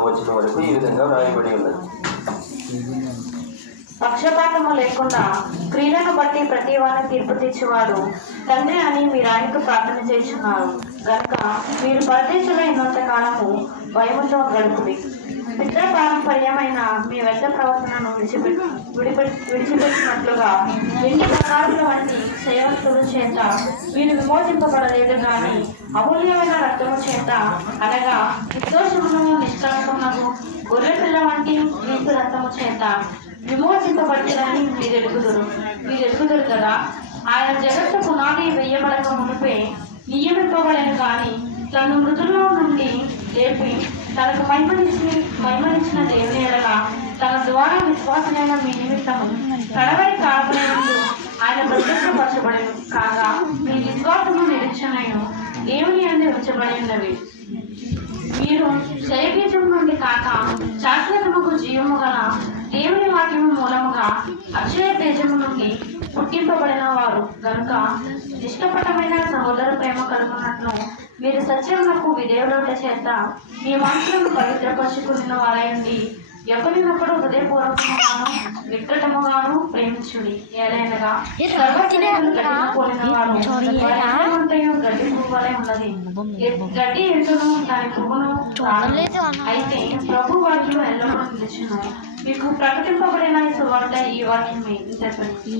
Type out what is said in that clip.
వచ్చిన వరకు ఈ విధంగా రాయబడి ఉన్నది. పక్షపాతము లేకుండా క్రియలను బట్టి ప్రతి వారిని తీర్పు తెచ్చేవాడు తండ్రి అని మీరు ఆయనకు ప్రార్థన చేస్తున్నారు గనుక మీరు పరదేశంలో ఉన్నంత కాలము భయముతో గడుపుడి. పితృ పారంపర్యమైన మీ వ్యర్థ ప్రవర్తనను విడిచిపెట్టినట్లుగా ఎన్ని ప్రకారముల వంటి సేవకుల చేత మీరు విమోచింపబడలేదు కానీ అమూల్యమైన రక్తము చేత అనగా నిర్దోషమును నిష్కలంకమునకు గొర్రె పిల్ల వంటి నీకు రక్తము చేత విమోచింపబడ్డారని మీరు ఎరుగుదురు కదా. ఆయన జగత్తు పునాది వేయబడక మునిపే నియమింపబడను కానీ తను మృతుల్లో నుండి లేపి తనకు మహిమనిచ్చిన దేవుని ఎడలా తన ద్వారా విశ్వాసమైన మీ నిమిత్తము కడవరి కాలముల ముందు ఆయన ప్రత్యక్షపరచబడి కాగా మీ విశ్వాసము నిరీక్షణను దేవుని అందు ఉంచబడి ఉన్నవి. మీరు శయబీజం నుండి కాక శాశ్వతముకు జీవము గల దేవుని వాక్యము మూలముగా అక్షయ బీజము నుండి పుట్టింపబడిన వారు గనుక నిష్కపటమైన సహోదర ప్రేమ కలుగున్నట్లు మీరు సత్యమునకు విధేయుల చేత మీ మనసులను పవిత్రపరుచుకున్న వారైంది ఎవరినప్పుడు హృదయపూర్వకముగాను వికటముగాను ప్రేమించుడి. ఏలైనగా పోలిన వారు గడ్డి పువ్వులే ఉన్నది, గడ్డి ఎండును దాని పువ్వును అయితే ప్రభు వాక్యం ఎల్లప్పుడూ నిలిచును. మీకు ప్రకటింపబడిన సువార్త ఈ వాక్యమే. చెప్పండి.